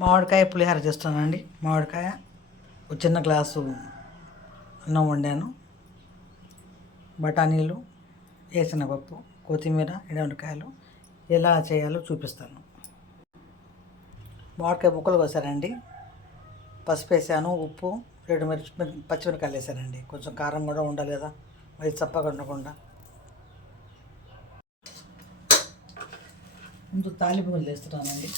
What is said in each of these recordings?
మామిడికాయ పులిహోర చేస్తానండి. మామిడికాయ ఒక చిన్న గ్లాసు అన్నం వండాను, బఠానీలు, వేరుశనగపప్పు, కొత్తిమీర, ఎండుమిరపకాయలు ఎలా చేయాలో చూపిస్తాను. మామిడికాయ ముక్కలు కోసానండి, పసుపు వేసాను, ఉప్పు, పచ్చిమిరపకాయలు వేసానండి. కొంచెం కారం కూడా ఉండాలి కదా, మరి చప్పగా ఉండకుండా. ముందు తాలింపు వేస్తున్నానండి.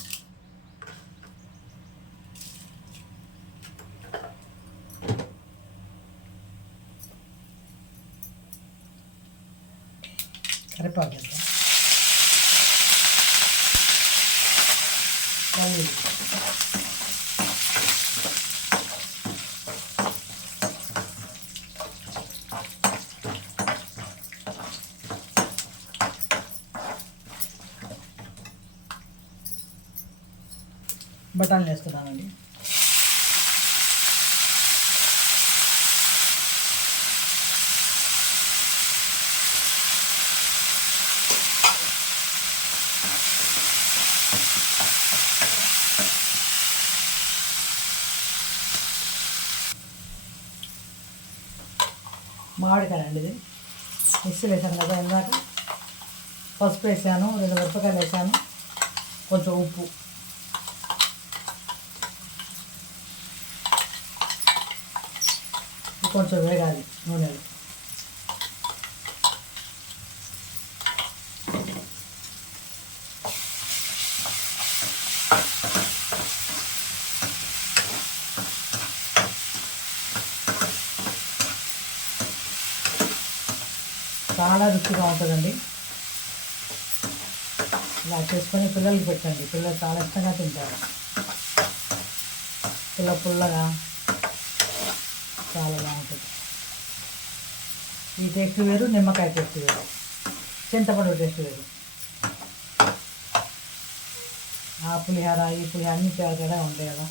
కరివేపాకు వేస్తాం, బఠానీలు వేస్తున్నానండి. మామిడికాయ అండి, ఇది మిక్సీలో వేసాను కదా ఇందాక. పసుపు వేసాను, 2 మిరపకాయలు వేసాను, కొంచెం ఉప్పు. కొంచెం వేగాలి నూనెలు. చాలా రుచిగా ఉంటుందండి. ఇలా చేసుకొని పిల్లలకి పెట్టండి, పిల్లలు చాలా ఇష్టంగా తింటారు. పుల్లగా చాలా బాగుంటుంది. ఈ టేస్ట్ వేరు, నిమ్మకాయ టేస్ట్ వేరు, చింతపండు టేస్ట్ వేరు. ఆ పులిహోర ఈ పులిహోర అన్నీ తేడా ఉంటాయి కదా.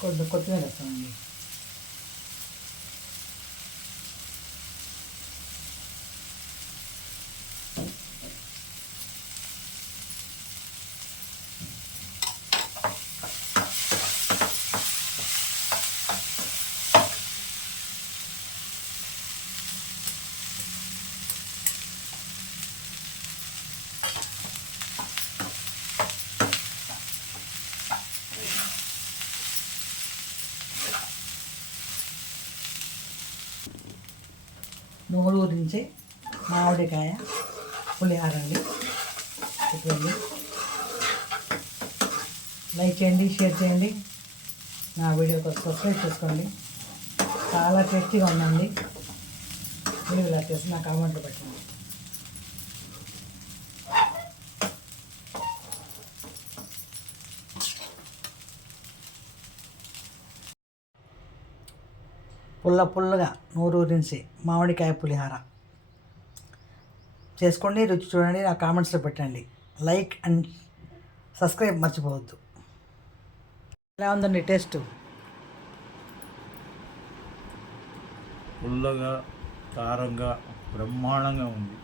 కొంచెం కొత్తిమీర వేస్తామండి. నూనె నుంచి మామిడికాయ పులిహోర అండి. చెప్పండి, లైక్ చేయండి, షేర్ చేయండి, నా వీడియోకి సబ్స్క్రైబ్ చేసుకోండి. చాలా టేస్టీగా ఉందండి. మీరు ఇలా చేసి నా కామెంట్లో పెట్టండి. పుల్లగా నోరూరించి మామిడికాయ పులిహోర చేసుకోండి, రుచి చూడండి, నా కామెంట్స్లో పెట్టండి. లైక్ అండ్ సబ్స్క్రైబ్ మర్చిపోవద్దు. ఎలా ఉందండి టేస్ట్? పుల్లగా, కారంగా, బ్రహ్మాండంగా ఉంది.